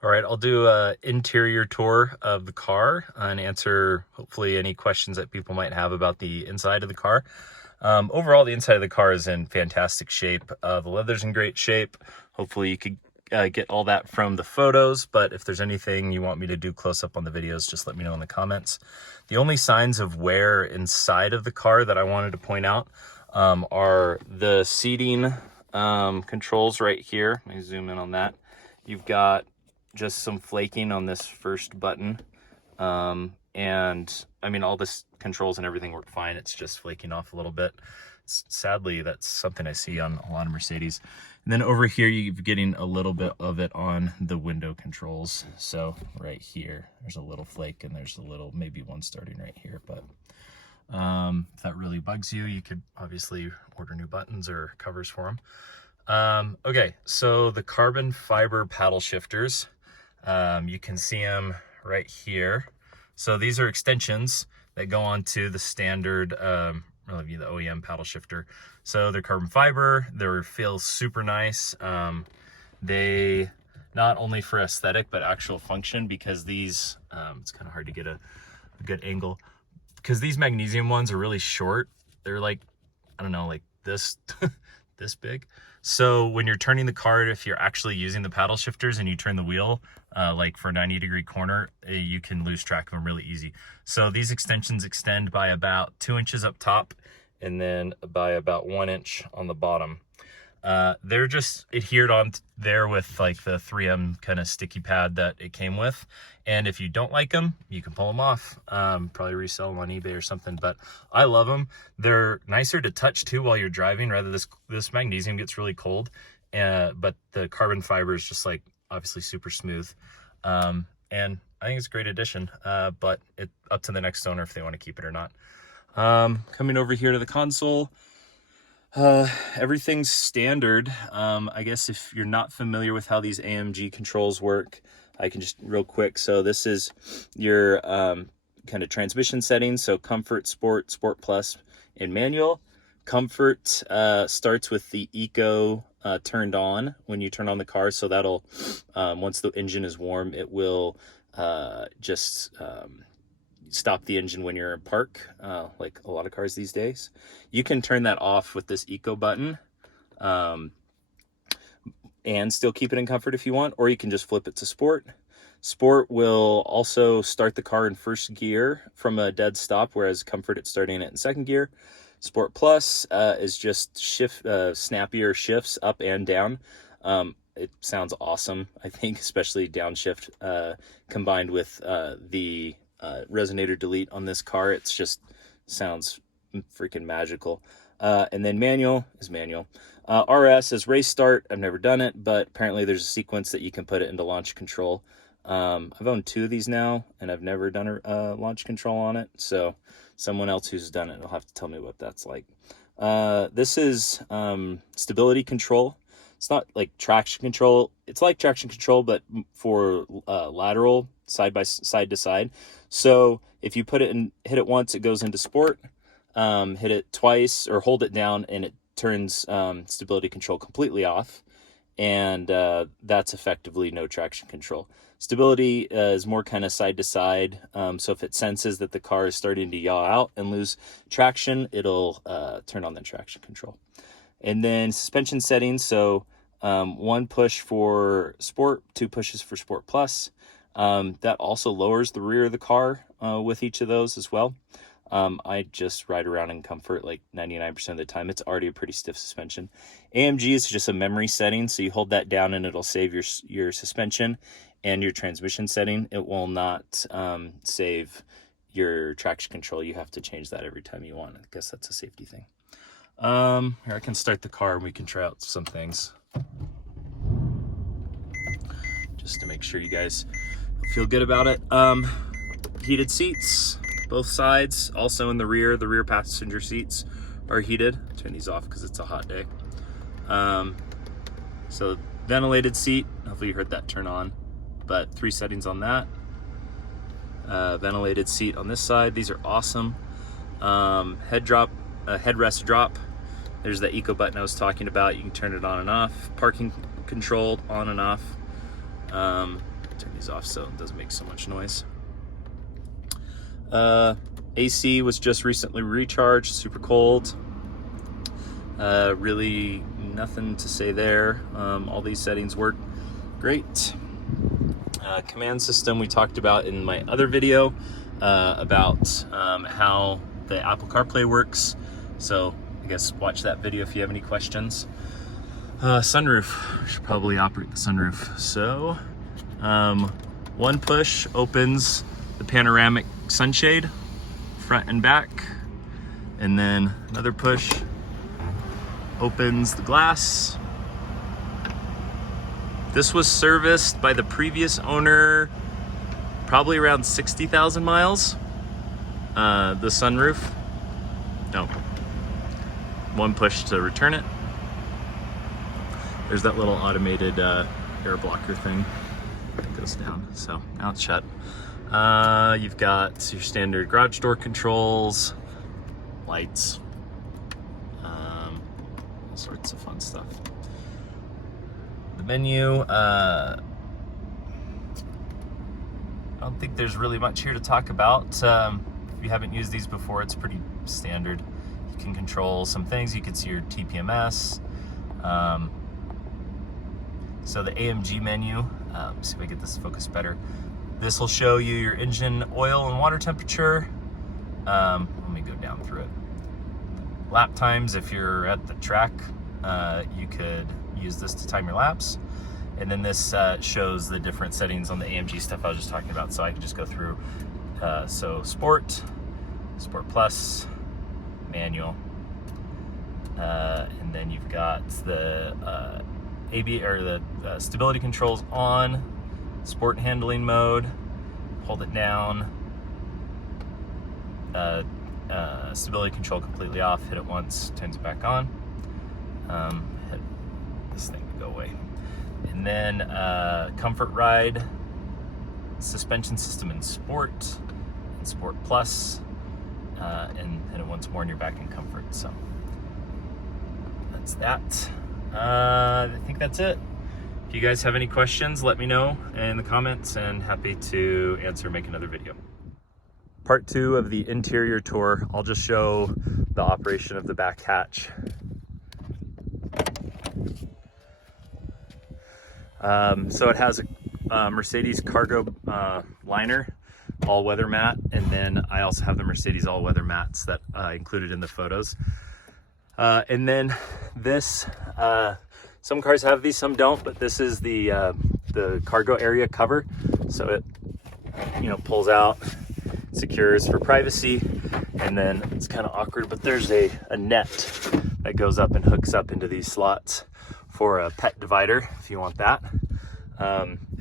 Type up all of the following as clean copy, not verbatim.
All right, I'll do an interior tour of the car and answer hopefully any questions that people might have about the inside of the car. Overall, the inside of the car is in fantastic shape. The leather's in great shape. Hopefully you could get all that from the photos, but if there's anything you want me to do close up on the videos, just let me know in the comments. The only signs of wear inside of the car that I wanted to point out are the seating controls right here. Let me zoom in on that. You've got just some flaking on this first button. And I mean, all this controls and everything work fine. It's just flaking off a little bit. Sadly, that's something I see on a lot of Mercedes. And then over here, you're getting a little bit of it on the window controls. So right here, there's a little flake and there's a little, maybe one starting right here. But if that really bugs you, you could obviously order new buttons or covers for them. Okay, so the carbon fiber paddle shifters, you can see them right here. So these are extensions that go onto the standard, really the OEM paddle shifter. So they're carbon fiber, they feel super nice. They, not only for aesthetic, but actual function, because these, it's kind of hard to get a good angle, because these magnesium ones are really short. They're like, I don't know, like this, this big. So when you're turning the car, if you're actually using the paddle shifters and you turn the wheel, like for a 90-degree corner, you can lose track of them really easy. So these extensions extend by about 2 inches up top and then by about 1 inch on the bottom. They're just adhered on there with like the 3M kind of sticky pad that it came with. And if you don't like them, you can pull them off, probably resell them on eBay or something, but I love them. They're nicer to touch too while you're driving. Rather, this magnesium gets really cold, but the carbon fiber is just like obviously super smooth. And I think it's a great addition, but it's up to the next owner if they want to keep it or not. Coming over here to the console, everything's standard. I guess if you're not familiar with how these AMG controls work, I can just real quick. So this is your kind of transmission settings. So comfort, sport, sport plus, and manual. Comfort starts with the eco turned on when you turn on the car. So that'll, once the engine is warm, it will just stop the engine when you're in park, like a lot of cars these days. You can turn that off with this eco button and still keep it in comfort if you want, or you can just flip it to sport. Sport will also start the car in first gear from a dead stop, whereas comfort, it's starting it in second gear. Sport plus is just snappier shifts up and down. It sounds awesome, I think, especially downshift combined with the resonator delete on this car. It's just sounds freaking magical. And then manual is manual. RS is race start. I've never done it, but apparently there's a sequence that you can put it into launch control. I've owned 2 of these now, and I've never done a launch control on it. So someone else who's done it will have to tell me what that's like. This is stability control. It's not like traction control. It's like traction control, but for lateral, side to side. So if you put it in, hit it once, it goes into sport. Hit it twice or hold it down, and it turns stability control completely off. And that's effectively no traction control. Stability is more kind of side to side. So if it senses that the car is starting to yaw out and lose traction, it'll turn on the traction control. And then suspension settings. So 1 push for sport, 2 pushes for sport plus. That also lowers the rear of the car with each of those as well. I just ride around in comfort like 99% of the time. It's already a pretty stiff suspension. AMG is just a memory setting, so you hold that down and it'll save your suspension and your transmission setting. It will not save your traction control. You have to change that every time you want. I guess that's a safety thing. Here, I can start the car and we can try out some things just to make sure you guys feel good about it. Heated seats, both sides. Also in the rear passenger seats are heated. Turn these off because it's a hot day. So ventilated seat, hopefully you heard that turn on, but 3 settings on that. Ventilated seat on this side. These are awesome. Headrest drop. There's the eco button I was talking about. You can turn it on and off. Parking controlled on and off. Turn these off so it doesn't make so much noise. AC was just recently recharged, super cold. Really nothing to say there. All these settings work great. Command system we talked about in my other video about how the Apple CarPlay works. So I guess watch that video if you have any questions. Sunroof, should probably operate the sunroof. So one push opens the panoramic sunshade, front and back, and then another push opens the glass. This was serviced by the previous owner probably around 60,000 miles. The sunroof. No. One push to return it. There's that little automated air blocker thing that goes down. So now it's shut. You've got your standard garage door controls, lights, all sorts of fun stuff. The menu, I don't think there's really much here to talk about. If you haven't used these before, it's pretty standard. You can control some things. You can see your TPMS. So the AMG menu, see if I get this to focus better. This will show you your engine oil and water temperature. Let me go down through it. Lap times, if you're at the track, you could use this to time your laps. And then this shows the different settings on the AMG stuff I was just talking about. So I can just go through, so Sport, Sport Plus, Manual. And then you've got the stability controls on, sport handling mode, hold it down, stability control completely off, hit it once, turns it back on, hit this thing to go away. And then comfort ride, suspension system in Sport, and Sport Plus, and hit it once more and you're back in comfort. So that's that. I think that's it. If you guys have any questions, let me know in the comments, and happy to answer, make another video. Part 2 of the interior tour, I'll just show the operation of the back hatch. So it has a Mercedes cargo liner, all-weather mat, and then I also have the Mercedes all-weather mats that included in the photos. And then this, some cars have these, some don't, but this is the cargo area cover. So it, pulls out, secures for privacy, and then it's kind of awkward, but there's a net that goes up and hooks up into these slots for a pet divider, if you want that.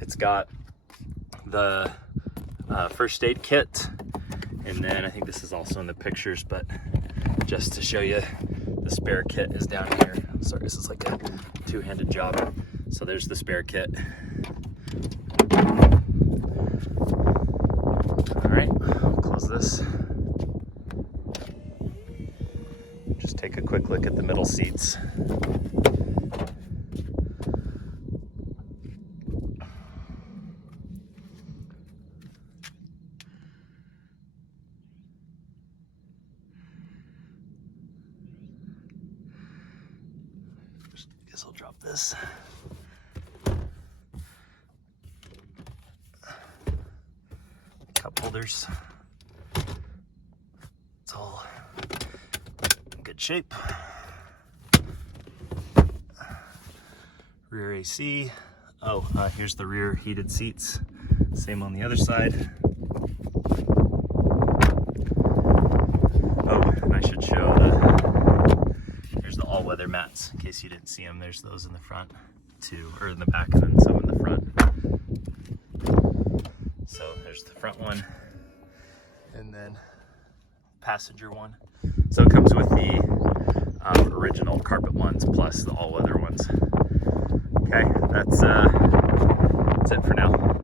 It's got the first aid kit, and then I think this is also in the pictures, but just to show you, the spare kit is down here. Sorry, this is like a two-handed job. So there's the spare kit. All right, I'll close this. Just take a quick look at the middle seats. Guess I'll drop this. Cup holders. It's all in good shape. Rear AC. Oh, here's the rear heated seats. Same on the other side. Oh, and I should show here's the all-weather mats, in case you didn't see them. There's those in the front too, or in the back, and then some in the front. So there's the front one, and then passenger one. So it comes with the original carpet ones plus the all-weather ones. Okay, that's it for now.